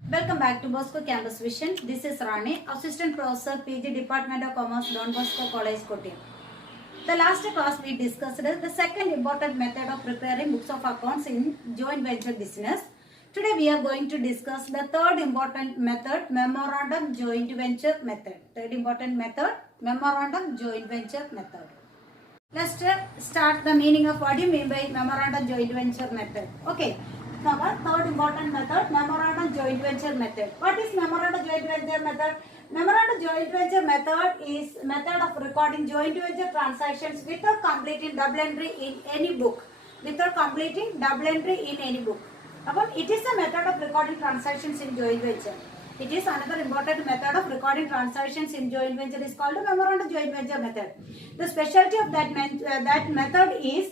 Welcome back to Bosco Campus Vision. This is Rani, Assistant Professor, PG Department of Commerce, Don Bosco College, Kottayam. The last class we discussed the second important method of preparing books of accounts in joint venture business. Today we are going to discuss the third important method, memorandum joint venture method. Third important method, memorandum joint venture method. Let's start the meaning of what do you mean by memorandum joint venture method. Okay. Now, third important method, memorandum joint venture method. What is memorandum joint venture method? Memorandum joint venture method is method of recording joint venture transactions without completing double entry in any book. Without completing double entry in any book. It is a method of recording transactions in joint venture. It is another important method of recording transactions in joint venture is called the memorandum joint venture method. The specialty of that method is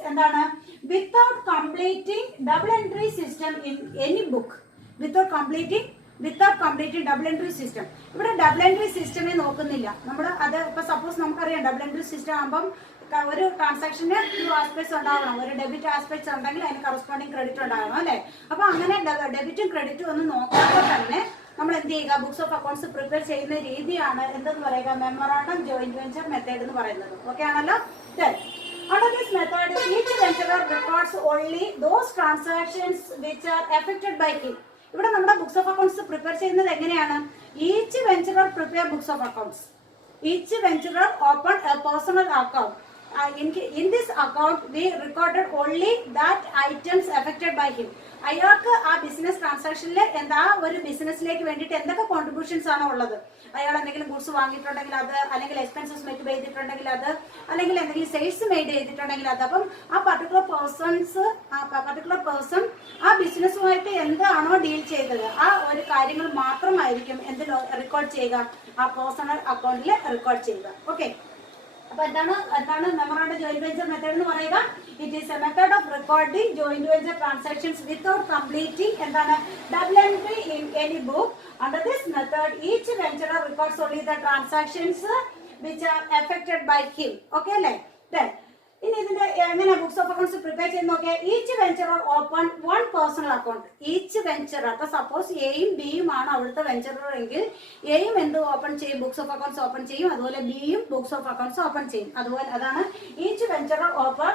without completing double entry system in any book. Without completing double entry system. ഇവിടെ double entry system നോക്കുന്നില്ല. നമ്മൾ അത് ഇപ്പോൾ suppose നമുക്കറിയാം double entry system ആകുമ്പം ഒരു ട്രാൻസാക്ഷന് to aspects ഉണ്ടാവണം. ഒരു ഡെബിറ്റ് ആസ്പെക്ട്സ് ഉണ്ടെങ്കിൽ അതിന് കറസ്പോണ്ടിങ് ക്രെഡിറ്റ് ഉണ്ടാകണം അല്ലേ. അപ്പൊ അങ്ങനെ ഡെബിറ്റും ക്രെഡിറ്റും ഒന്നും നോക്കാതെ തന്നെ നമ്മൾ എന്ത് ചെയ്യുക, ബുക്സ് ഓഫ് അക്കൗണ്ട്സ് പ്രിപ്പയർ ചെയ്യുന്ന രീതിയാണ് എന്തെന്ന് പറയുക, മെമ്മറാണ്ടം ജോയിന്റ് വെഞ്ചർ മെത്തേഡ് എന്ന് പറയുന്നത്. ഓക്കെ ആണല്ലോ. Under this method, each venturer records only those transactions which are affected by him. ഇവിടെ നമ്മുടെ ബുക്സ് ഓഫ് അക്കൗണ്ട്സ് പ്രിപ്പയർ ചെയ്യുന്നത് എങ്ങനെയാണ്? Each venturer prepare books of accounts. Each venturer opened a personal account. In this account, we recorded only that items affected by him. അയാൾക്ക് ആ business ട്രാൻസാക്ഷനിൽ എന്താ ഒരു ബിസിനസ്സിലേക്ക് വേണ്ടിയിട്ട് എന്തൊക്കെ കോൺട്രിബ്യൂഷൻസ് ആണ് ഉള്ളത്. അയാൾ എന്തെങ്കിലും ഗുഡ്സ് വാങ്ങിയിട്ടുണ്ടെങ്കിൽ അത്, അല്ലെങ്കിൽ എക്സ്പെൻസസ് മെയ്ഡ് ചെയ്തിട്ടുണ്ടെങ്കിൽ അത്, അല്ലെങ്കിൽ എന്തെങ്കിലും സെയിൽസ് മെയ്ഡ് ചെയ്തിട്ടുണ്ടെങ്കിൽ അത്. അപ്പം ആ പർട്ടിക്കുലർ പേഴ്സൺ ആ ബിസിനസ്സുമായിട്ട് എന്താണോ ഡീൽ ചെയ്തത് ആ ഒരു കാര്യങ്ങൾ മാത്രമായിരിക്കും എന്തിൽ റെക്കോർഡ് ചെയ്യുക, ആ പേഴ്സണൽ അക്കൗണ്ടിൽ റെക്കോർഡ് ചെയ്യുക. ഓക്കെ. അപ്പൊ എന്താണ് മെമ്മറാണ്ടം ജോയിന്റ് വെഞ്ചർ മെത്തേഡ് എന്ന് പറയുക? It is a method of recording joint venture transactions without completing double entry in any book. Under this method each venturer records only the transactions which are effected by him. Okay അല്ലേ? ഇനി ഇതിന്റെ എങ്ങനെ books of accounts prepare ചെയ്ത് നോക്കിയാൽ each venturer open one personal account. Each venturer, അപ്പൊ suppose എയും ബിയും ആണ് അവിടുത്തെ വെഞ്ചറർ എങ്കിൽ എയും എന്ത് ഓപ്പൺ ചെയ്യും? ബുക്സ് ഓഫ് അക്കൗണ്ട്സ് ഓപ്പൺ ചെയ്യും. അതുപോലെ ബിയും ബുക്സ് ഓഫ് അക്കൗണ്ട്സ് ഓപ്പൺ ചെയ്യും. അതുപോലെ അതാണ് each venturer open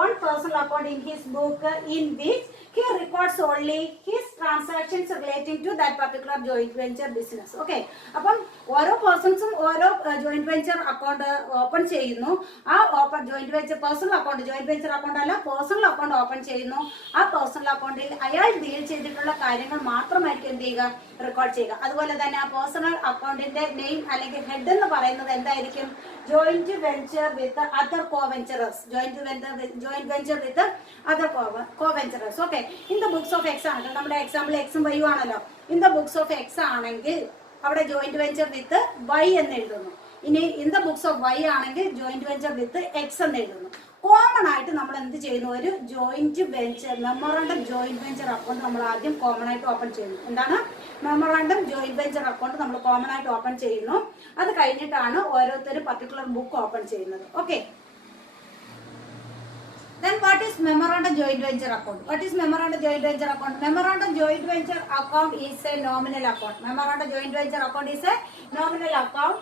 one personal account in his book in which he records only his transactions relating to that particular joint venture business. Okay. അപ്പം ഓരോ പേഴ്സൺസും ഓരോ joint venture account open ചെയ്യുന്നു. ആ open joint venture personal account, joint venture account അല്ല, personal account open ചെയ്യുന്നു. ആ personal അക്കൗണ്ടിൽ അയാൾ ഡീൽ ചെയ്തിട്ടുള്ള കാര്യങ്ങൾ മാത്രമായിരിക്കും എന്ത് ചെയ്യുക, റെക്കോർഡ് ചെയ്യുക. അതുപോലെ തന്നെ ആ പേഴ്സണൽ അക്കൗണ്ടിന്റെ നെയിം അല്ലെങ്കിൽ ഹെഡ് എന്ന് പറയുന്നത് എന്തായിരിക്കും? Joint venture with other co venturers. Joint venture with other co venturers. Okay. In the books of X ആണ് നമ്മുടെ എക്സാമ്പിൾ എക്സും വൈയും ആണല്ലോ. In the books of X ആണെങ്കിൽ അവിടെ ജോയിന്റ് വെഞ്ചർ വിത്ത് വൈ എന്ന് എഴുതുന്നു. ഇനി in the books of Y ആണെങ്കിൽ ജോയിന്റ് വെഞ്ചർ വിത്ത് എക്സ് എന്ന് എഴുതുന്നു. കോമൺ ആയിട്ട് നമ്മൾ എന്ത് ചെയ്യുന്നു? ഒരു joint venture memorandum joint venture account നമ്മൾ ആദ്യം കോമൺ ആയിട്ട് ഓപ്പൺ ചെയ്യുന്നു. എന്താണ്? മെമ്മറാണ്ടം ജോയിന്റ് വെഞ്ചർ അക്കൗണ്ട് നമ്മൾ കോമൺ ആയിട്ട് ഓപ്പൺ ചെയ്യുന്നു. അത് കഴിഞ്ഞിട്ടാണ് ഓരോരുത്തരും പർട്ടിക്കുലർ ബുക്ക് ഓപ്പൺ ചെയ്യുന്നത്. Okay. Then what is memorandum joint venture account? What is memorandum joint venture account? Memorandum joint venture account is a nominal account. Memorandum joint venture account is a nominal account.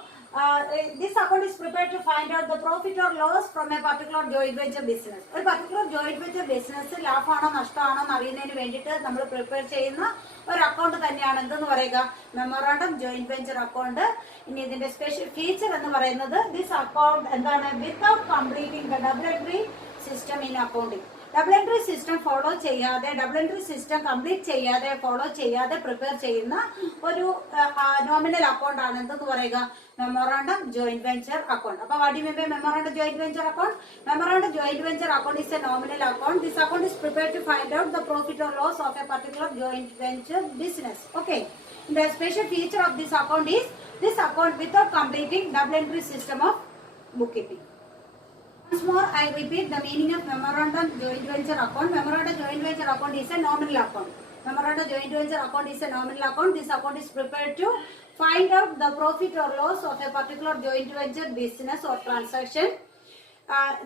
This account is prepared to find out the profit or loss from a particular joint venture business. ഒരു particular joint venture business ലാഭമാണോ നഷ്ടമാണോ എന്ന് അറിയുന്നതിന് വേണ്ടിയിട്ട് നമ്മൾ prepare ചെയ്യുന്ന ഒരു account തന്നെയാണ് എന്തെന്ന് പറയുക, മെമ്മറാണ്ടം ജോയിന്റ് വെഞ്ചർ അക്കൗണ്ട്. ഇനി ഇതിന്റെ സ്പെഷ്യൽ ഫീച്ചർ എന്ന് പറയുന്നത് ദിസ് അക്കൗണ്ട് എന്താണ്? Without completing the double entry system in accounting. Double entry system follow ചെയ്യാതെ, ഡബിൾ എൻട്രി സിസ്റ്റം കംപ്ലീറ്റ് ചെയ്യാതെ, ഫോളോ ചെയ്യാതെ പ്രിപ്പയർ ചെയ്യുന്ന ഒരു നോമിനൽ അക്കൗണ്ട് ആണ് എന്തെന്ന് പറയുക, മെമ്മറാണ്ടം ജോയിന്റ് വെഞ്ചർ അക്കൗണ്ട്. അപ്പൊ what do you mean by memorandum joint venture account? Memorandum joint venture account is a nominal account. This account is prepared to find out the profit or loss of a particular joint venture business. Okay. The special feature of this account is this account without completing double entry system of bookkeeping. Once more, I repeat the meaning of memorandum joint venture account. Memorandum joint venture account is a nominal account. Memorandum joint venture account is a nominal account. This account is prepared to find out the profit or loss of a particular joint venture business or transaction.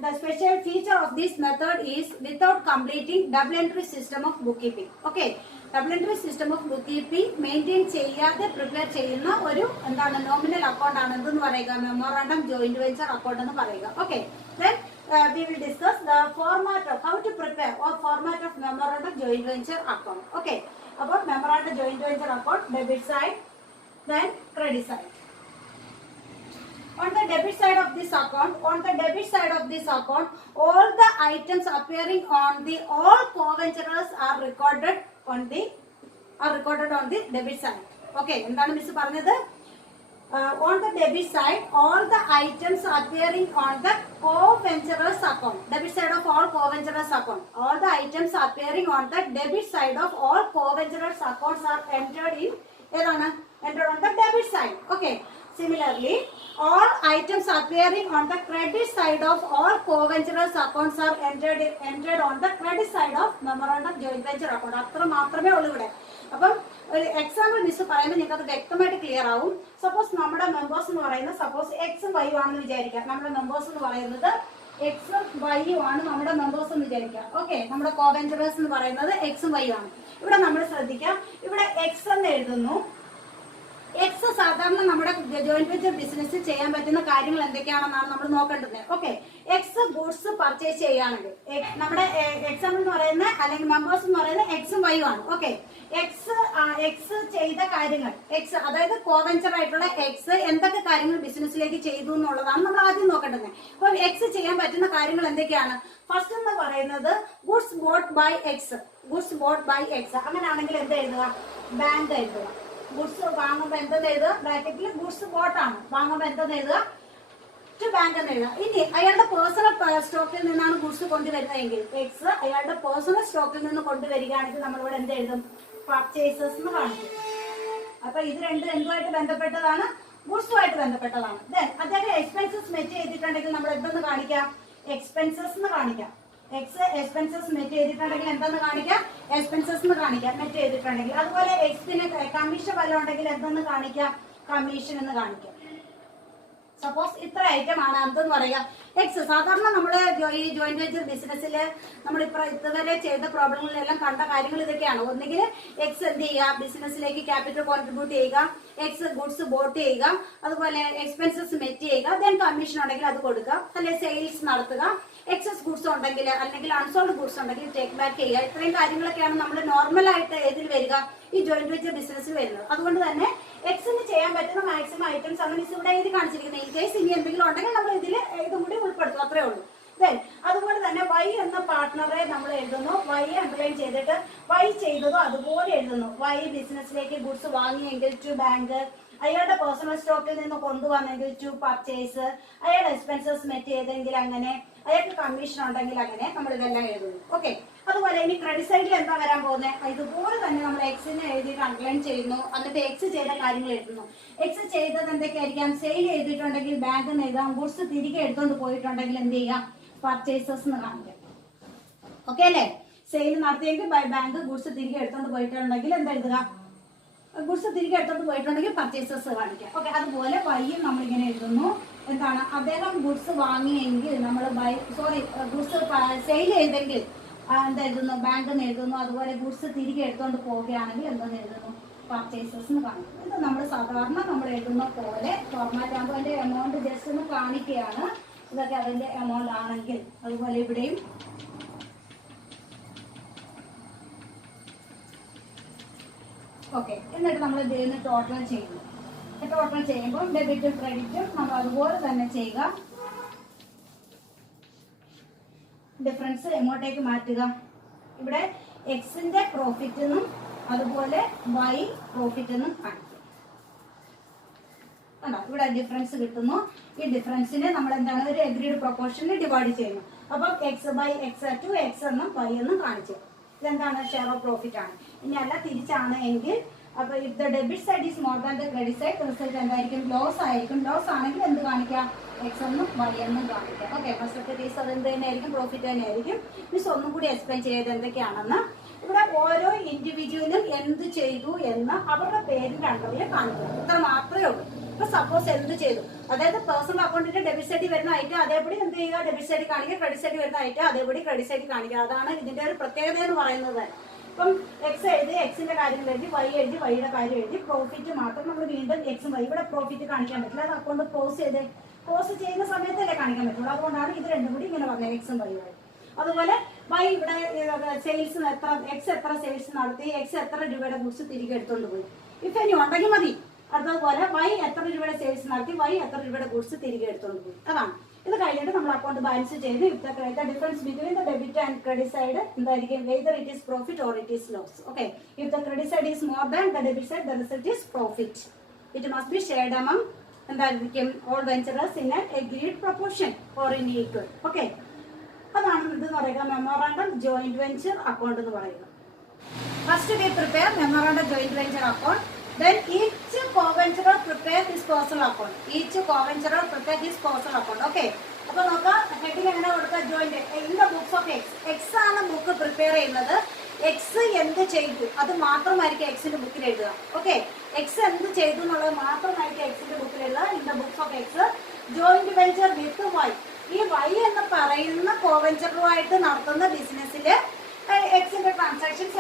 The special feature of this method is without completing double entry system of bookkeeping. Okay. Double entry system of book keeping maintain ചെയ്യാതെ prepare ചെയ്യുന്ന ഒരു എന്താണ് nominal account ആണ് എന്തെന്ന് പറയുക, memorandum joint venture account എന്ന് പറയുക. Okay, then we will discuss the format of how to prepare or format of memorandum joint venture account. Okay, about memorandum joint venture account, debit side, then credit side. On the debit side of this account, all the items appearing on the all co-venturers are recorded on the debit side. Okay, എന്താണ് miss പറഞ്ഞത്? On the debit side, all the items appearing on the co-venturers account, debit side of all co-venturers account, all the items appearing on the debit side of all co-venturers accounts are entered on the debit side. Okay, similarly, all items appearing on the credit side of all co-venturers accounts are entered on the credit side of memorandum joint venture account. അത്ര മാത്രമേ ഉള്ളൂ ഇവിടെ. അപ്പം ഒരു example miss പറയുമ്പോൾ നിങ്ങൾക്ക് അത് വ്യക്തമായിട്ട് ക്ലിയർ ആവും. സപ്പോസ് നമ്മുടെ മെമ്പേഴ്സ് എന്ന് പറയുന്നത് സപ്പോസ് എക്സും വൈയും ആണെന്ന് വിചാരിക്കാം. നമ്മുടെ മെമ്പേഴ്സ് എന്ന് പറയുന്നത് എക്സും വൈയും ആണ് നമ്മുടെ മെമ്പേഴ്സ് എന്ന് വിചാരിക്കാം. ഓക്കെ, നമ്മുടെ കോവെഞ്ചറേഴ്സ് എന്ന് പറയുന്നത് എക്സും വൈയും ആണ്. ഇവിടെ നമ്മൾ ശ്രദ്ധിക്കാം, ഇവിടെ എക്സ് എന്ന് എഴുതുന്നു. എക്സ് സാധാരണ നമ്മുടെ ജോയിന്റ് വെഞ്ചർ ബിസിനസ് ചെയ്യാൻ പറ്റുന്ന കാര്യങ്ങൾ എന്തൊക്കെയാണെന്നാണ് നമ്മൾ നോക്കേണ്ടത്. ഓക്കെ, എക്സ് ഗുഡ്സ് പർച്ചേസ് ചെയ്യുകയാണെങ്കിൽ നമ്മുടെ എക്സാമ്പിൾ എന്ന് പറയുന്ന അല്ലെങ്കിൽ മെമ്പേഴ്സ് എന്ന് പറയുന്നത് എക്സും വൈയും ആണ്. ഓക്കെ, എക്സ് ചെയ്ത കാര്യങ്ങൾ, എക്സ് അതായത് കോവെഞ്ചർ ആയിട്ടുള്ള എക്സ് എന്തൊക്കെ കാര്യങ്ങൾ ബിസിനസ്സിലേക്ക് ചെയ്തു എന്നുള്ളതാണ് നമ്മൾ ആദ്യം നോക്കേണ്ടത്. അപ്പൊ എക്സ് ചെയ്യാൻ പറ്റുന്ന കാര്യങ്ങൾ എന്തൊക്കെയാണ്? ഫസ്റ്റ് എന്ന് പറയുന്നത് ഗുഡ്സ് ബോട്ട് ബൈ എക്സ്. അങ്ങനെയാണെങ്കിൽ എന്ത് എഴുതുക? ബാങ്ക് എഴുതുക. ഗുഡ്സ് വാങ്ങുമ്പോൾ എന്തെന്ന് എഴുതുക? ബ്രാക്കറ്റിൽ ഗുഡ്സ് ബോട്ട് ആണ്, വാങ്ങുമ്പോൾ എന്തെന്ന് എഴുതുക? ടു ബാങ്ക് എന്ന് എഴുതുക. ഇനി അയാളുടെ പേഴ്സണൽ സ്റ്റോക്കിൽ നിന്നാണ് ഗുഡ്സ് കൊണ്ടുവരുന്നതെങ്കിൽ എക്സ് അയാളുടെ പേഴ്സണൽ സ്റ്റോക്കിൽ നിന്ന് കൊണ്ടുവരികയാണെങ്കിൽ നമ്മളിവിടെ എന്ത് എഴുതും? പർച്ചേസസ് എന്ന് കാണിക്കും. അപ്പൊ ഇത് രണ്ടും എന്തുമായിട്ട് ബന്ധപ്പെട്ടതാണ്? ഗുഡ്സുമായിട്ട് ബന്ധപ്പെട്ടതാണ്. ദെൻ അദ്ദേഹം എക്സ്പെൻസസ് മെറ്റ് ചെയ്തിട്ടുണ്ടെങ്കിൽ നമ്മൾ എന്തെന്ന് കാണിക്കാം? എക്സ്പെൻസസ് എന്ന് കാണിക്കാം. എക്സ് എക്സ്പെൻസസ് മെറ്റ് ചെയ്തിട്ടുണ്ടെങ്കിൽ എന്തെന്ന് കാണിക്കാം? എക്സ്പെൻസസ് എന്ന് കാണിക്കാം, മെറ്റ് ചെയ്തിട്ടുണ്ടെങ്കിൽ. അതുപോലെ എക്സിന് കമ്മീഷൻ വല്ലതും ഉണ്ടെങ്കിൽ എന്തെന്ന് കാണിക്കാം? കമ്മീഷൻ എന്ന് കാണിക്കാം. സപ്പോസ് ഇത്ര ഐറ്റം ആണ് എന്തെന്ന് പറയാ എക്സ്. സാധാരണ നമ്മൾ ഈ ജോയിന്റ് വെഞ്ചർ ബിസിനസ്സിൽ നമ്മളിപ്പോൾ ഇതുവരെ ചെയ്ത പ്രോബ്ലങ്ങളിലെല്ലാം കണ്ട കാര്യങ്ങൾ ഇതൊക്കെയാണ്. ഒന്നുകിൽ എക്സ് എന്ത് ചെയ്യുക? ബിസിനസ്സിലേക്ക് ക്യാപിറ്റൽ കോൺട്രിബ്യൂട്ട് ചെയ്യുക, എക്സ് ഗുഡ്സ് ബോട്ട് ചെയ്യുക, അതുപോലെ എക്സ്പെൻസസ് മെറ്റ് ചെയ്യുക, ദെൻ കമ്മീഷൻ ഉണ്ടെങ്കിൽ അത് കൊടുക്കുക, അല്ലെങ്കിൽ സെയിൽസ് നടത്തുക, എക്സസ് ഗുഡ്സ് ഉണ്ടെങ്കിൽ അല്ലെങ്കിൽ അൺസോൾഡ് ഗുഡ്സ് ഉണ്ടെങ്കിൽ ടേക്ക് ബാക്ക് ചെയ്യുക. ഇത്രയും കാര്യങ്ങളൊക്കെയാണ് നമ്മൾ നോർമലായിട്ട് ഏതിൽ വരിക? ഈ ജോയിന്റ് വെഞ്ചർ ബിസിനസ്സിൽ വരുന്നത്. അതുകൊണ്ട് തന്നെ എക്സിന് ചെയ്യാൻ പറ്റുന്ന മാക്സിമം ഐറ്റംസ് ആണ് മിസ് ഇവിടെ എഴുതി കാണിച്ചിരിക്കുന്നത്. ഇൻ കേസ് ഇനി എന്തെങ്കിലും ഉണ്ടെങ്കിൽ നമ്മൾ ഇതിൽ ഇതും കൂടി ഉൾപ്പെടുത്തും, അത്രേ ഉള്ളൂ. ദെൻ അതുപോലെ തന്നെ വൈ എന്ന പാർട്ട്ണറെ നമ്മൾ എഴുതുന്നു. വൈ അണ്ടർലൈൻ ചെയ്തിട്ട് വൈ ചെയ്തതോ അതുപോലെ എഴുതുന്നു. വൈ ബിസിനസ്സിലേക്ക് ഗുഡ്സ് വാങ്ങിയെങ്കിൽ ടു ബാങ്ക്, അയാളുടെ പേഴ്സണൽ സ്റ്റോക്കിൽ നിന്ന് കൊണ്ടുവന്നെങ്കിൽ ടു പർച്ചേസ്, അയാളുടെ എക്സ്പെൻസസ് മെറ്റ് ചെയ്തെങ്കിൽ അങ്ങനെ, അയാൾക്ക് കമ്മീഷൻ ഉണ്ടെങ്കിൽ അങ്ങനെ നമ്മൾ ഇതെല്ലാം എഴുതുന്നു. ഓക്കെ, അതുപോലെ ഇനി ക്രെഡിറ്റ് സൈഡിൽ എന്താ വരാൻ പോകുന്നത്? ഇതുപോലെ തന്നെ നമ്മൾ എക്സിനെ എഴുതിയിട്ട് അണ്ടർലൈൻ ചെയ്യുന്നു. എന്നിട്ട് എക്സ് ചെയ്ത കാര്യങ്ങൾ എഴുതുന്നു. എക്സ് ചെയ്തത് എന്തൊക്കെയായിരിക്കാം? സെയിൽ ചെയ്തിട്ടുണ്ടെങ്കിൽ ബാങ്ക് എന്ന് എഴുതാം. ഗുഡ്സ് തിരികെ എടുത്തുകൊണ്ട് പോയിട്ടുണ്ടെങ്കിൽ എന്ത് ചെയ്യാം? പർച്ചേസസ് എന്ന് കാണിക്കാം. ഓക്കെ അല്ലേ? സെയിൽ നടത്തിയെങ്കിൽ ബൈ ബാങ്ക്, ഗുഡ്സ് തിരികെ എടുത്തുകൊണ്ട് പോയിട്ടുണ്ടെങ്കിൽ എന്താ എഴുതുക? ഗുഡ്സ് തിരികെ എടുത്തോണ്ട് പോയിട്ടുണ്ടെങ്കിൽ പർച്ചേസസ് കാണിക്കാം. ഓക്കെ, അതുപോലെ വൈയും നമ്മളിങ്ങനെ എഴുതുന്നു. എന്താണ്? അദ്ദേഹം ഗുഡ്സ് വാങ്ങിയെങ്കിൽ നമ്മൾ ഗുഡ്സ് സെയിൽ ചെയ്തെങ്കിൽ എന്താ എഴുതുന്നു? ബാങ്ക് എന്ന് എഴുതുന്നു. അതുപോലെ ഗുഡ്സ് തിരികെ എടുത്തോണ്ട് പോവുകയാണെങ്കിൽ എന്തെന്ന് എഴുതുന്നു? പർച്ചേസസ് എന്ന് കാണിക്കും. ഇത് നമ്മൾ സാധാരണ നമ്മൾ എഴുതുന്ന പോലെ ഫോർമാറ്റ് ആകുമ്പോൾ അതിന്റെ എമൗണ്ട് ജസ്റ്റ് ഒന്ന് കാണിക്കുകയാണ്. ഇതൊക്കെ അതിന്റെ എമൗണ്ട് ആണെങ്കിൽ. അതുപോലെ ഇവിടെയും ഓക്കെ. എന്നിട്ട് നമ്മൾ ഇതിൽ ടോട്ടൽ ചെയ്യുന്നു. ടോട്ടൽ ചെയ്യുമ്പോൾ ഡെബിറ്റും ക്രെഡിറ്റും നമ്മൾ അതുപോലെ തന്നെ ചെയ്യുക. ഡിഫറൻസ് എങ്ങോട്ടേക്ക് മാറ്റുക? ഇവിടെ എക്സിന്റെ പ്രോഫിറ്റ് എന്നും അതുപോലെ വൈ പ്രോഫിറ്റ് എന്നും കാണിക്കും. കണ്ടോ? ഇവിടെ ഡിഫറൻസ് കിട്ടുന്നു. ഈ ഡിഫറൻസിനെ നമ്മൾ എന്താണ്? ഒരു എഗ്രീഡ് പ്രൊപ്പോർഷനിൽ ഡിവൈഡ് ചെയ്യുന്നു. അപ്പം X by X to X എന്നും വൈ എന്നും കാണിച്ചു. ഇതെന്താണ്? ഷെയർ ഓഫ് പ്രോഫിറ്റ് ആണ്. ഇനി അല്ല തിരിച്ചാണ് എങ്കിൽ അപ്പൊ if the debit side is more than the credit side, result എന്തായിരിക്കും? ലോസ് ആയിരിക്കും. ലോസ് ആണെങ്കിൽ എന്ത് കാണിക്കാം? എക്സ് എന്നും വൈ എന്നും കാണിക്കാം. ഓക്കെ, ഫസ്റ്റത്തെ കേസ് അത് എന്ത് തന്നെയായിരിക്കും? പ്രോഫിറ്റ് തന്നെയായിരിക്കും. മിസ് ഒന്നും കൂടി എക്സ്പ്ലെയിൻ ചെയ്ത് എന്തൊക്കെയാണെന്ന്. ഇവിടെ ഓരോ ഇൻഡിവിജ്വലും എന്ത് ചെയ്തു എന്ന് അവരുടെ പേരിന്റെ അണ്ടറിൽ കാണിക്കണം. ഇത്ര മാത്രമേ ഉള്ളൂ. ഇപ്പൊ സപ്പോസ് എന്ത് ചെയ്തു, അതായത് പേഴ്സണൽ അക്കൗണ്ടിന്റെ ഡെബിറ്റ് സൈഡിൽ വരുന്ന ഐറ്റം അതേപടി എന്ത് ചെയ്യുക? ഡെബിറ്റ് സൈഡിൽ കാണിക്കുക. ക്രെഡിറ്റ് സൈഡിൽ വരുന്ന ഐറ്റം അതേപടി ക്രെഡിറ്റ് സൈഡിൽ കാണിക്കുക. അതാണ് ഇതിന്റെ ഒരു പ്രത്യേകത എന്ന് പറയുന്നത്. ഇപ്പം എക്സ് എഴുതി, എക്സിന്റെ കാര്യങ്ങൾ എഴുതി, വൈ എഴുതി, വൈയുടെ കാര്യം എഴുതി, പ്രോഫിറ്റ് മാത്രം നമ്മൾ വീണ്ടും എക്സും വൈ. ഇവിടെ പ്രോഫിറ്റ് കാണിക്കാൻ പറ്റില്ല, അത് അക്കൗണ്ട് ക്ലോസ് ചെയ്യുന്ന സമയത്തല്ലേ കാണിക്കാൻ പറ്റുള്ളൂ. അതുകൊണ്ടാണ് ഇത് രണ്ടും കൂടി ഇങ്ങനെ പറഞ്ഞത്, എക്സും വൈയുമായി. അതുപോലെ വൈ ഇവിടെ സെയിൽസ് എക്സ് എത്ര സെയിൽസ് നടത്തി, എക്സ് എത്ര രൂപയുടെ ഗുഡ്സ് തിരികെ എടുത്തുകൊണ്ട് പോയി, ഇഫ് ഇനി ഉണ്ടെങ്കിൽ മതി. അതുപോലെ വൈ എത്ര രൂപയുടെ സെയിൽസ് നടത്തി, വൈ എത്ര രൂപയുടെ ഗുഡ്സ് തിരികെ എടുത്തുകൊണ്ട് പോയി. അതാണ്. ഇത് കഴിഞ്ഞിട്ട് നമ്മൾ അക്കൗണ്ട് ബാലൻസ് ചെയ്ത് if difference between the debit and credit side എന്തായിരിക്കും, whether it is profit or it is loss. Okay, if the credit side is more than the debit side the result is profit. It must be shared among എന്തായിരിക്കും all venturers in an agreed proportion or in equal. Okay, അതാണ് ഇതെന്ന് പറയുക memorandum joint venture account എന്ന് പറയുക. First we prepare memorandum joint venture account. Then each co-venturer prepare his personal account. Each co-venturer prepare his personal account. Okay. അപ്പൊ നോക്കാം heading എങ്ങനെ കൊടുക്കാം, joint in the books of X. X ആണ് book prepare ചെയ്യുന്നത്. X എന്ത് ചെയ്തു അത് മാത്രമായിരിക്കും എക്സിന്റെ ബുക്കിൽ എഴുതുക. ഓക്കെ, എക്സ് എന്ത് ചെയ്തു എന്നുള്ളത് മാത്രമായിരിക്കും എക്സിന്റെ ബുക്കിൽ എഴുതുക. In the books of X joint venture with Y. ഈ വൈ എന്ന് പറയുന്ന കോവെഞ്ചറുമായിട്ട് നടത്തുന്ന ബിസിനസ്സില് എക്സിന്റെ ട്രാൻസാക്ഷൻസ്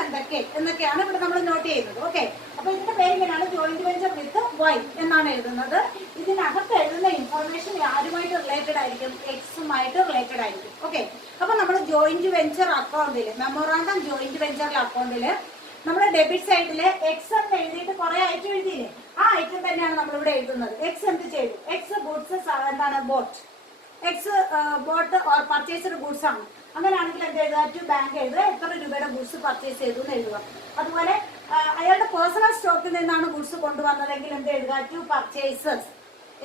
എന്നൊക്കെയാണ് ഇവിടെ നമ്മൾ നോട്ട് ചെയ്യുന്നത്. ഓക്കെ, അപ്പൊ ഇതിന്റെ പേര് ഇങ്ങനെയാണ്, ജോയിന്റ് വെഞ്ചർ വിത്ത് വൈ എന്നാണ് എഴുതുന്നത്. ഇതിനകത്ത് എഴുതുന്ന ഇൻഫർമേഷൻ ആരുമായിട്ട് റിലേറ്റഡ് ആയിരിക്കും, എക്സുമായിട്ട് റിലേറ്റഡ് ആയിരിക്കും. ഓക്കെ, അപ്പൊ നമ്മൾ ജോയിന്റ് വെഞ്ചർ അക്കൗണ്ടില് മെമ്മോറാണ്ടം ജോയിന്റ് വെഞ്ചർ അക്കൗണ്ടില് നമ്മുടെ ഡെബിറ്റ് സൈഡില് എക്സ് എന്ന് എഴുതിയിട്ട് കുറെ ഐറ്റം എഴുതിയില്ലേ, ആ ഐറ്റം തന്നെയാണ് നമ്മളിവിടെ എഴുതുന്നത്. എക്സ് എന്ത് ചെയ്തു, എക്സ് ഗുഡ്സ് എന്താണ് boat, X boat or purchased goods ആണ്. അങ്ങനെയാണെങ്കിൽ എന്ത് എഴുതുക, ടു ബാങ്ക് എഴുതുക, എത്ര രൂപയുടെ ഗുഡ്സ് പർച്ചേസ് ചെയ്തു എന്ന് എഴുതുക. അതുപോലെ അയാളുടെ പേഴ്സണൽ സ്റ്റോക്കിൽ നിന്നാണ് ഗുഡ്സ് കൊണ്ടുവന്നതെങ്കിൽ എന്ത് എഴുതുക, ടു പർച്ചേസസ്.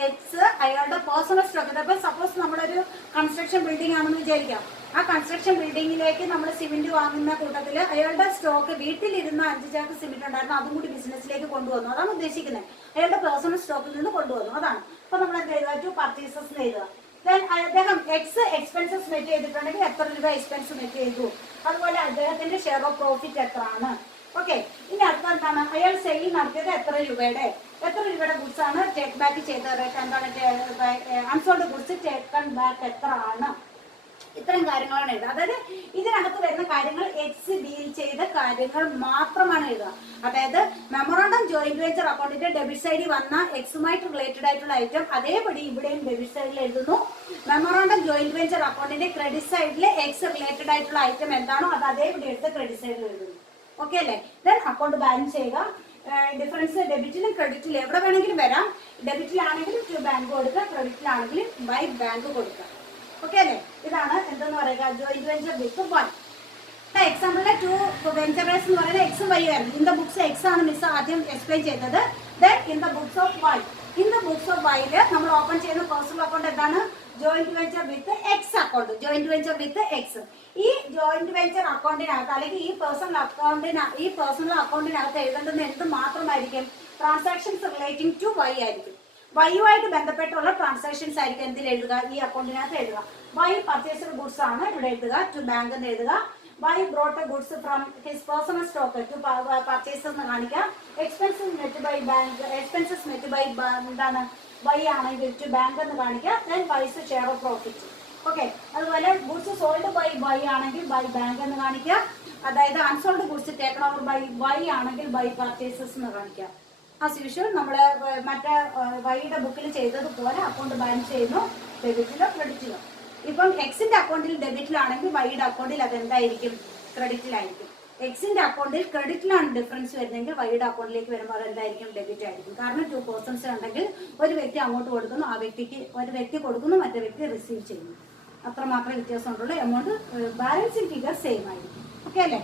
എക്സ് അയാളുടെ പേഴ്സണൽ സ്റ്റോക്കിൽ. അപ്പൊ സപ്പോസ് നമ്മളൊരു കൺസ്ട്രക്ഷൻ ബിൽഡിംഗ് ആണെന്ന് വിചാരിക്കാം. ആ കൺസ്ട്രക്ഷൻ ബിൽഡിങ്ങിലേക്ക് നമ്മൾ സിമെന്റ് വാങ്ങുന്ന കൂട്ടത്തിൽ അയാളുടെ സ്റ്റോക്ക് വീട്ടിലിരുന്ന 5 ചാക്ക് സിമെന്റ് ഉണ്ടായിരുന്നു, അതും കൂടി ബിസിനസ്സിലേക്ക് കൊണ്ടുവന്നു. അതാണ് ഉദ്ദേശിക്കുന്നത്, അയാളുടെ പേഴ്സണൽ സ്റ്റോക്കിൽ നിന്ന് കൊണ്ടുവന്നു. അതാണ്. അപ്പൊ നമ്മൾ എന്ത് എഴുതുക, ടു പർച്ചേസസ് എന്ന് എഴുതുക. അദ്ദേഹം എക്സ് എക്സ്പെൻസസ് മെറ്റ് ചെയ്തിട്ടുണ്ടെങ്കിൽ എത്ര രൂപ എക്സ്പെൻസ് മെറ്റ് ചെയ്തു, അതുപോലെ അദ്ദേഹത്തിന്റെ ഷെയർ ഓഫ് പ്രോഫിറ്റ് എത്ര ആണ്. ഓക്കെ, ഇനി അടുത്ത എന്താണ്, അയാൾ സെയിൽ നടത്തിയത് എത്ര രൂപയുടെ ഗുഡ്സ് ആണ് ടേക്ക് ബാക്ക് ചെയ്തത്, എന്താണ് അൺസോൾഡ് ഗുഡ്സ് ടേക്കൺ ബാക്ക് എത്ര ആണ്. ഇത്തരം കാര്യങ്ങളാണ് എഴുതുക. അതായത് ഇതിനകത്ത് വരുന്ന കാര്യങ്ങൾ എക്സ് ഡീൽ ചെയ്ത കാര്യങ്ങൾ മാത്രമാണ് എഴുതുക. അതായത് മെമ്മോറാണ്ടം ജോയിന്റ് വെഞ്ചർ അക്കൗണ്ടിന്റെ ഡെബിറ്റ് സൈഡിൽ വന്ന എക്സുമായിട്ട് റിലേറ്റഡ് ആയിട്ടുള്ള ഐറ്റം അതേപടി ഇവിടെയും ഡെബിറ്റ് സൈഡിൽ എഴുതുന്നു. മെമ്മോറാണ്ടം ജോയിന്റ് വെഞ്ചർ അക്കൗണ്ടിന്റെ ക്രെഡിറ്റ് സൈഡിൽ എക്സ് റിലേറ്റഡ് ആയിട്ടുള്ള ഐറ്റം എന്താണോ അത് അതേപടി എടുത്ത് ക്രെഡിറ്റ് സൈഡിൽ എഴുതുന്നു. ഓക്കെ അല്ലേ? ദെൻ അക്കൗണ്ട് ബാലൻസ് ചെയ്യുക. ഡിഫറൻസ് ഡെബിറ്റിലും ക്രെഡിറ്റിലും എവിടെ വേണമെങ്കിലും വരാം. ഡെബിറ്റിലാണെങ്കിലും ടു ബാങ്ക് കൊടുക്കുക, ക്രെഡിറ്റിലാണെങ്കിലും ബൈ ബാങ്ക് കൊടുക്കുക. ഓക്കെ അല്ലേ? ഇതാണ് എന്തെന്ന് പറയുക, ജോയിന്റ് വെഞ്ചർ വിത്ത് വൈ. എക്സാമ്പിളിലെ ടു വെഞ്ചറേഴ്സ് എന്ന് പറയുന്നത് എക്സും വൈ ആയിരുന്നു. ഇൻ ദ ബുക്സ് എക്സ് ആണ് മിസ് ആദ്യം എക്സ്പ്ലെയിൻ ചെയ്തത്. Then in the books of Y, in the books of വൈയില് നമ്മൾ ഓപ്പൺ ചെയ്യുന്ന പേഴ്സണൽ അക്കൗണ്ട് എന്താണ്, joint venture with X account. Joint venture with X. ഈ ജോയിന്റ് വെഞ്ചർ അക്കൗണ്ടിനകത്ത് അല്ലെങ്കിൽ ഈ പേഴ്സണൽ അക്കൗണ്ടിനകത്ത് എഴുതേണ്ടുന്ന എന്ത് മാത്രമായിരിക്കും, ട്രാൻസാക്ഷൻസ് റിലേറ്റിംഗ് ടു വൈ ആയിരിക്കും. വൈയുമായിട്ട് ബന്ധപ്പെട്ടുള്ള ട്രാൻസാക്ഷൻസ് ആയിരിക്കും എന്തിൽ എഴുതുക, ഈ അക്കൗണ്ടിനകത്ത് എഴുതുക. വൈ പർച്ചേസ്ഡ് ഗുഡ്സ് ആണ് ഇവിടെ എഴുതുക, ടു ബാങ്ക് എന്ന് എഴുതുക. Y brought goods from his personal stock to purchase എന്ന് കാണിക്കുക. എക്സ്പെൻസസ് മെറ്റ് ബൈ എന്താണ് വൈ ആണെങ്കിൽ ടു ബാങ്ക് എന്ന് കാണിക്കുക. Then Y's share of profit. Okay, അതുപോലെ ഗുഡ്സ് സോൾഡ് ബൈ വൈ ആണെങ്കിൽ ബൈ ബാങ്ക് എന്ന് കാണിക്കുക. അതായത് unsold goods taken over by Y ആണെങ്കിൽ ബൈ പർച്ചേസസ് എന്ന് കാണിക്കുക. ആസ് യൂഷ്വൽ നമ്മൾ മറ്റേ വൈയുടെ ബുക്കിൽ ചെയ്തതുപോലെ അക്കൗണ്ട് ബാലൻസ് ചെയ്യുന്നു, ഡെബിറ്റിലോ ക്രെഡിറ്റിലോ. ഇപ്പം എക്സിന്റെ അക്കൗണ്ടിൽ ഡെബിറ്റിലാണെങ്കിൽ വൈയുടെ അക്കൗണ്ടിൽ അത് എന്തായിരിക്കും, ക്രെഡിറ്റിലായിരിക്കും. എക്സിന്റെ അക്കൗണ്ടിൽ ക്രെഡിറ്റിലാണ് ഡിഫറൻസ് വരുന്നതെങ്കിൽ വൈയുടെ അക്കൗണ്ടിലേക്ക് വരുമ്പോൾ അത് എന്തായിരിക്കും, ഡെബിറ്റ് ആയിരിക്കും. കാരണം 2 പേഴ്സൺസ് ഉണ്ടെങ്കിൽ ഒരു വ്യക്തി അങ്ങോട്ട് കൊടുക്കുന്നു, ആ വ്യക്തിക്ക് ഒരു വ്യക്തി കൊടുക്കുന്നു, മറ്റേ വ്യക്തി റിസീവ് ചെയ്യുന്നു. അത്രമാത്രം വ്യത്യാസം ഉണ്ടുള്ളൂ. എമൗണ്ട് ബാലൻസിങ് ഫിഗർ സെയിം ആയിരിക്കും. ഓക്കെ അല്ലേ?